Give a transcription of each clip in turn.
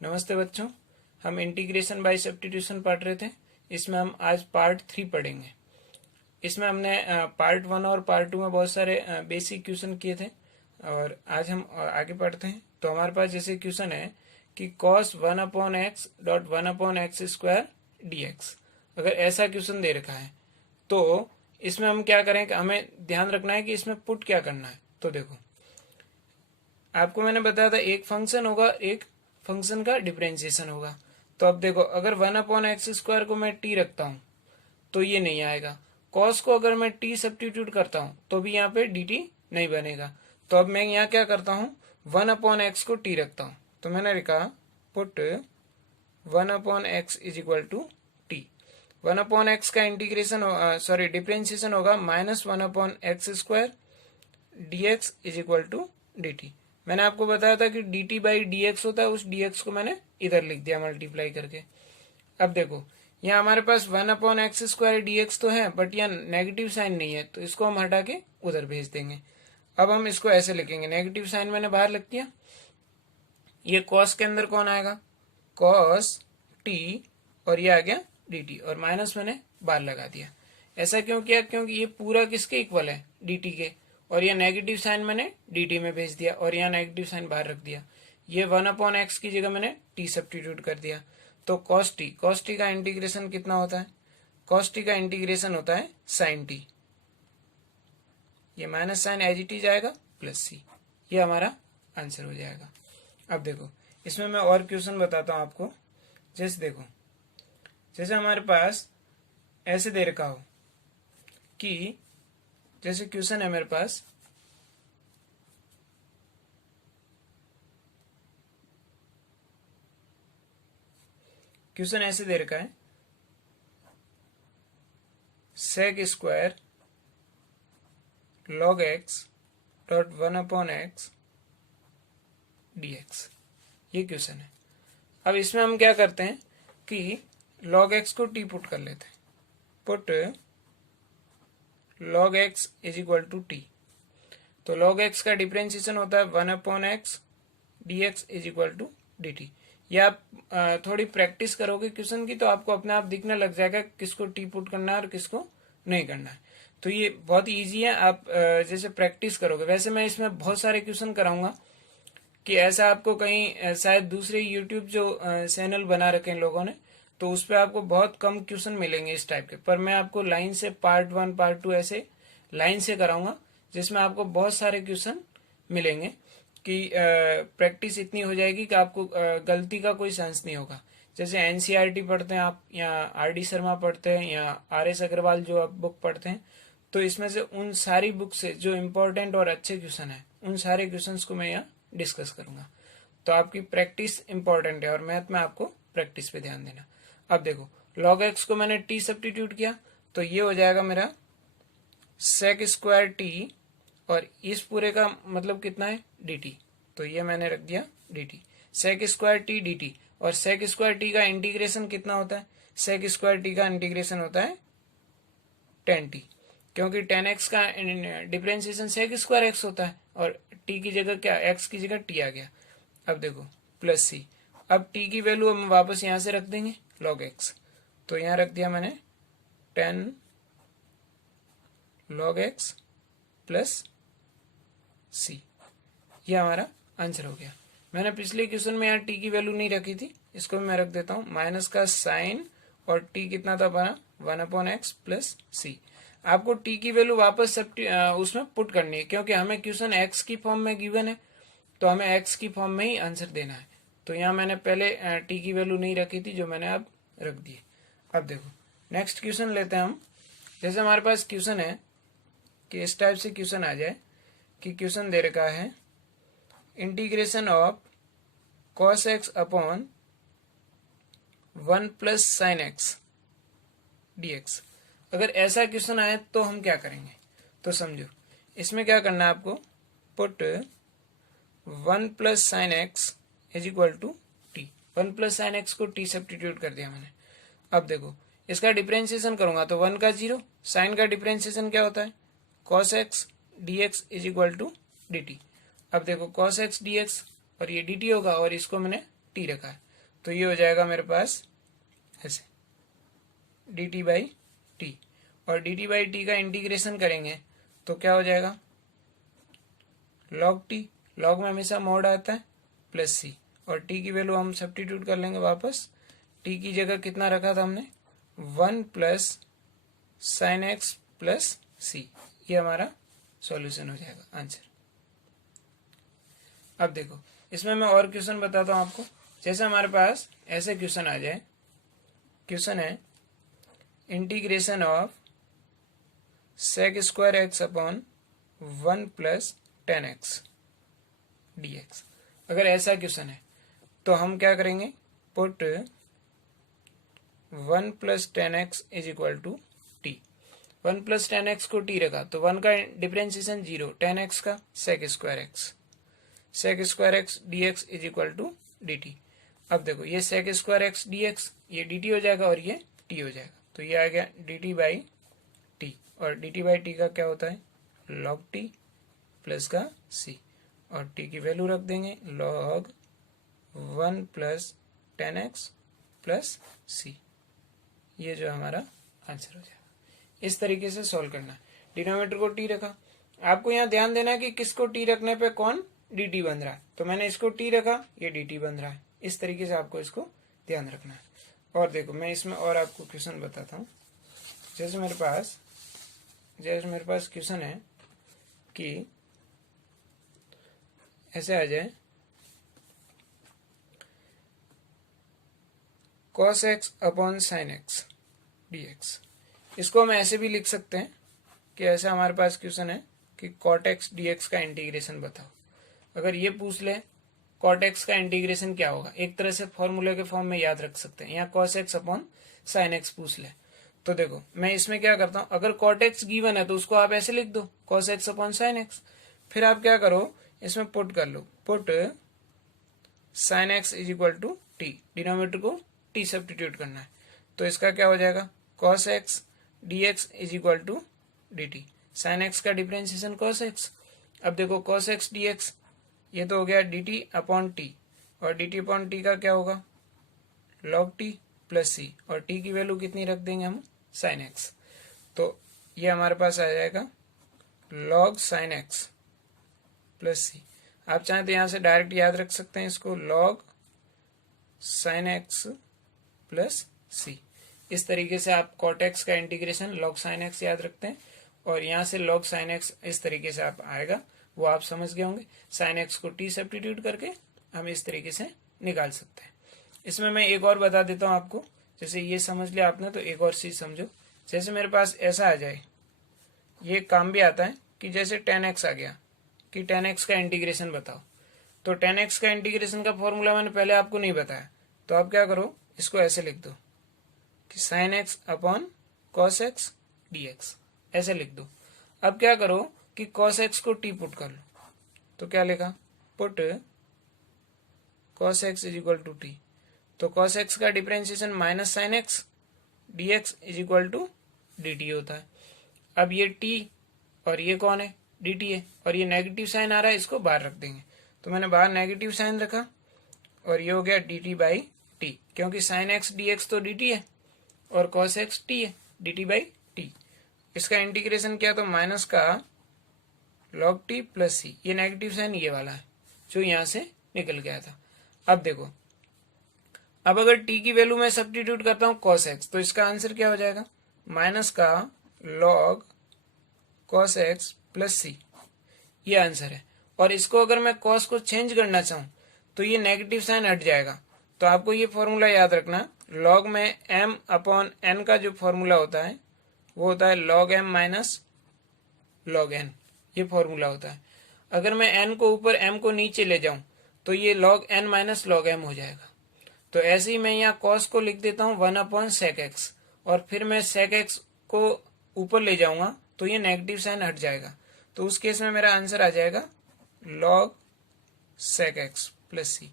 नमस्ते बच्चों, हम इंटीग्रेशन बाय सब्स्टिट्यूशन पढ़ रहे थे। इसमें हम आज पार्ट 3 पढ़ेंगे। इसमें हमने पार्ट 1 और पार्ट 2 में बहुत सारे बेसिक क्वेश्चन किए थे और आज हम आगे पढ़ते हैं। तो हमारे पास जैसे क्वेश्चन है कि cos 1/x dot 1/x square dx। अगर ऐसा क्वेश्चन दे रखा है तो इसमें हम क्या करें कि हमें ध्यान रखना है कि इसमें पुट क्या करना है। तो देखो, आपको मैंने बताया था एक फंक्शन होगा, एक फंक्शन का डिफरेंशिएशन होगा। तो अब देखो, अगर 1/x स्क्वायर को मैं t रखता हूं तो ये नहीं आएगा। cos को अगर मैं t सब्स्टिट्यूट करता हूं तो भी यहाँ पे dt नहीं बनेगा। तो अब मैं यहाँ क्या करता हूँ, 1/x को t रखता हूँ। तो मैंने लिखा put 1/x is equal to t। 1/x का इंटीग्रेशन डिफरेंशिएशन होगा -1/x square dx is equal to dt। मैंने आपको बताया था कि dt बाई dx होता है, उस dx को मैंने इधर लिख दिया मल्टीप्लाई करके। अब देखो, यहाँ हमारे पास 1/x स्क्वायर dx तो है, बट यहाँ नेगेटिव साइन नहीं है, तो इसको हम हटा के उधर भेज देंगे। अब हम इसको ऐसे लिखेंगे, नेगेटिव साइन मैंने बाहर लिख दिया। ये cos के अंदर कौन आएगा, cos t, और ये आ गया dt, और माइनस मैंने बाहर लगा दिया। ऐसा क्यों किया, क्योंकि ये पूरा किसके इक्वल है, dt के, और यह नेगेटिव साइन मैंने dt में भेज दिया और यहाँ नेगेटिव साइन बाहर रख दिया। ये 1/x की जगह मैंने t सब्स्टिट्यूट कर दिया। तो cos t का इंटीग्रेशन कितना होता है, cos t का इंटीग्रेशन होता है sin t। ये minus sine as it is आएगा प्लस c। ये हमारा आंसर हो जाएगा। अब देखो, इसमें मैं और क्वेश्चन बताता हूँ आपको। जैसे देखो, जैसे हमारे पास ऐसे दे रखा हो कि जैसे क्वेश्चन है मेरे पास, क्वेश्चन ऐसे दे रखा है, sec square log x dot 1/x dx। ये क्वेश्चन है। अब इसमें हम क्या करते हैं कि log x को t पुट कर लेते हैं। Put log x is equal to t। तो log x का डिफरेंशिएशन होता है 1/x dx is equal to dt। ये आप थोड़ी प्रैक्टिस करोगे क्वेश्चन की तो आपको अपने आप दिखने लग जाएगा किसको टी पुट करना है और किसको नहीं करना है। तो ये बहुत इजी है, आप जैसे प्रैक्टिस करोगे। वैसे मैं इसमें बहुत सारे क्वेश्चन कराऊंगा कि ऐसा आपको कहीं शायद दूसरे यूट्यूब जो चैनल बना रखे हैं लोगों ने, तो उस पर आपको बहुत कम क्वेश्चन मिलेंगे इस टाइप के। पर मैं आपको लाइन से पार्ट 1 पार्ट 2 ऐसे लाइन से कराऊंगा, जिसमें आपको बहुत सारे क्वेश्चन मिलेंगे कि प्रैक्टिस इतनी हो जाएगी कि आपको गलती का कोई चांस नहीं होगा। जैसे एनसीईआरटी पढ़ते हैं आप, या आरडी शर्मा पढ़ते हैं, या आरएस अग्रवाल जो आप बुक पढ़ते हैं, तो इसमें से उन सारी बुक से जो इम्पोर्टेंट और अच्छे क्वेश्चन है, उन सारे क्वेश्चंस को मैं यहाँ डिस्कस करूंगा। तो आपकी प्रैक्टिस इंपॉर्टेंट है, और मैथ में आपको प्रैक्टिस पे ध्यान देना। अब देखो, log x को मैंने t सब्स्टिट्यूट किया, तो ये हो जाएगा मेरा sec स्क्वायर t, और इस पूरे का मतलब कितना है, dt। तो ये मैंने रख दिया dt, sec square t dt। और sec स्क्वायर t का इंटीग्रेशन कितना होता है, sec स्क्वायर t का इंटीग्रेशन होता है tan t, क्योंकि tan x का डिफरेंशिएशन sec स्क्वायर x होता है, और t की जगह क्या, x की जगह t आ गया। अब देखो प्लस c। अब t की वैल्यू हम वापस यहाँ से रख देंगे log x। तो यहाँ रख दिया मैंने 10 log x प्लस c। ये हमारा आंसर हो गया। मैंने पिछले क्वेश्चन में यहाँ t की वैल्यू नहीं रखी थी, इसको भी मैं रख देता हूँ। माइनस का साइन और t कितना था बना 1/x प्लस c। आपको t की वैल्यू वापस उसमें पुट करनी है, क्योंकि हमें क्वेश्चन x की फॉर्म में गिवन है, तो हमें x की फॉर्म में ही आंसर देना है। तो यहाँ मैंने पहले t की वैल्यू नहीं रखी थी, जो मैंने अब रख दी। अब देखो, नेक्स्ट क्वेश्चन लेते हैं हम। जैसे हमारे पास क्वेश्चन है कि इस टाइप से क्वेश्चन आ जाए कि क्वेश्चन दे रखा है integration of cos x upon 1 plus sine x dx। अगर ऐसा क्वेश्चन आए तो हम क्या करेंगे, तो समझो। इसमें क्या करना है आपको, put 1 plus sine x is equal to t. 1 plus sine x को t सब्स्टिट्यूट कर दिया मैंने। अब देखो, इसका डिफरेंशिएशन करूंगा तो 1 का 0, साइन का डिफरेंशिएशन क्या होता है, cos x dx is equal to dt। अब देखो cos x dx और ये dt होगा, और इसको मैंने t रखा है। तो ये हो जाएगा मेरे पास ऐसे dt बाई टी, और dt बाई टी का इंटीग्रेशन करेंगे तो क्या हो जाएगा log t, log में हमेशा मॉड आता है प्लस सी, और t की वैल्यू हम सब्स्टिट्यूट कर लेंगे वापस। t की जगह कितना रखा था हमने 1 प्लस साइन एक्स प्लस सी, ये हमारा सॉल्यूशन हो जाएगा आंसर। अब देखो इसमें मैं और क्वेश्चन बताता हूँ आपको। जैसे हमारे पास ऐसे क्वेश्चन आ जाए, क्वेश्चन है integration of sec square x upon 1 plus 10x dx। अगर ऐसा क्वेश्चन है तो हम क्या करेंगे, put 1 plus 10x is equal to t. 1 plus 10x को t रखा तो 1 का डिफरेंशिएशन 0, 10x का sec square x dx is equal to dt। अब देखो ये सेक स्क्वायर एक्स dx ये dt हो जाएगा और ये t हो जाएगा, तो ये आ गया dt बाई टी, और dt बाई टी का क्या होता है log t प्लस का c, और t की वैल्यू रख देंगे log 1 plus 10x plus c। ये जो हमारा आंसर हो जाएगा। इस तरीके से सॉल्व करना है। डिनोमिनेटर को t रखा, आपको यहाँ ध्यान देना है कि किसको t रखने पे कौन dt बन रहा है, तो मैंने इसको t रखा, ये dt बन रहा है। इस तरीके से आपको इसको ध्यान रखना है। और देखो मैं इसमें और आपको क्वेश्चन बताता हूँ। जैसे मेरे पास क्वेश्चन है कि ऐसे आ जाए cos x upon sign x dx। इसको हम ऐसे भी लिख सकते हैं कि ऐसा हमारे पास क्वेश्चन है कि cot x dx का इंटीग्रेशन बताओ। अगर ये पूछ ले cot x का इंटीग्रेशन क्या होगा, एक तरह से फॉर्मूले के फॉर्म में याद रख सकते हैं। यहाँ cos x upon sine x पूछ ले तो देखो मैं इसमें क्या करता हूँ, अगर cot x गिवन है तो उसको आप ऐसे लिख दो cos x upon sine x। फिर आप क्या करो, इसमें पुट कर लो, put sine x is equal to t, denominator को टी सब्स्टिट्यूट करना है, तो इसका क्या हो जाएगा cos x dx is equal to dt। Sine x का डिफरेंशिएशन cos x। अब देखो cos x dx ये तो हो गया dt अपॉन टी, और dt अपॉन टी का क्या होगा log t प्लस c, और t की वैल्यू कितनी रख देंगे हम साइन x, तो ये हमारे पास आ जाएगा log साइन x प्लस सी। आप चाहें तो यहां से डायरेक्ट याद रख सकते हैं इसको log साइन एक्स प्लस सी। इस तरीके से आप cot x का इंटीग्रेशन log साइन x याद रखते हैं, और यहाँ से log साइन x इस तरीके से आप आएगा, वो आप समझ गए होंगे। साइन x को t सब्स्टिट्यूट करके हम इस तरीके से निकाल सकते हैं। इसमें मैं एक और बता देता हूँ आपको, जैसे ये समझ लिया आपने तो एक और चीज समझो। जैसे मेरे पास ऐसा आ जाए, ये काम भी आता है कि जैसे 10x आ गया कि 10x का इंटीग्रेशन बताओ, तो 10x का इंटीग्रेशन का फॉर्मूला मैंने पहले आपको नहीं बताया, तो आप क्या करो, इसको ऐसे लिख दो कि sine x upon cos x dx, ऐसे लिख दो। अब क्या करो कि cos x को t पुट कर लो, तो क्या लिखा, put cos x is equal to t, तो cos x का differentiation minus sine x dx is equal to dt होता है। अब ये t और ये कौन है dt है, और ये नेगेटिव साइन आ रहा है, इसको बाहर रख देंगे, तो मैंने बाहर नेगेटिव साइन रखा, और ये हो गया dt बाई टी, क्योंकि साइन एक्स dx तो dt है और cos x t है, dt बाई टी। इसका इंटीग्रेशन किया तो माइनस का log t प्लस सी, ये नेगेटिव साइन ये वाला है जो यहां से निकल गया था। अब देखो, अब अगर t की वैल्यू में सब्स्टिट्यूट करता हूं cos x, तो इसका आंसर क्या हो जाएगा, माइनस का log cos x प्लस सी, ये आंसर है। और इसको अगर मैं cos को चेंज करना चाहूं तो ये नेगेटिव साइन हट जाएगा, तो आपको ये फॉर्मूला याद रखना, log में m अपॉन n का जो फॉर्मूला होता है वो होता है log m minus log n, ये फॉर्मूला होता है। अगर मैं n को ऊपर m को नीचे ले जाऊं तो ये log n minus log m हो जाएगा। तो ऐसे ही मैं यहाँ cos को लिख देता हूँ 1 अपॉन sec x, और फिर मैं sec x को ऊपर ले जाऊंगा तो ये नेगेटिव साइन हट जाएगा, तो उस केस में मेरा आंसर आ जाएगा log sec x प्लस सी।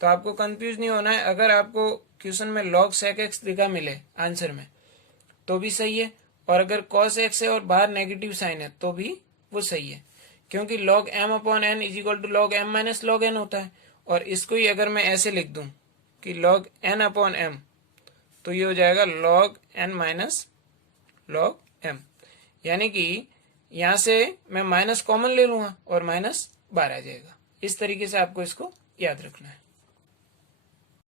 तो आपको कंफ्यूज नहीं होना है, अगर आपको क्वेश्चन में log sec x दिखा मिले आंसर में तो भी सही है, और अगर cos x है और बाहर नेगेटिव साइन है तो भी वो सही है, क्योंकि log m upon n is equal to log m minus log n होता है। और इसको ही अगर मैं ऐसे लिख दूं कि log n अपॉन m, तो ये हो जाएगा log n minus log m, यानी कि यहां से मैं माइनस कॉमन ले लूंगा और माइनस 12 आ जाएगा। इस तरीके से आपको इसको याद रखना है।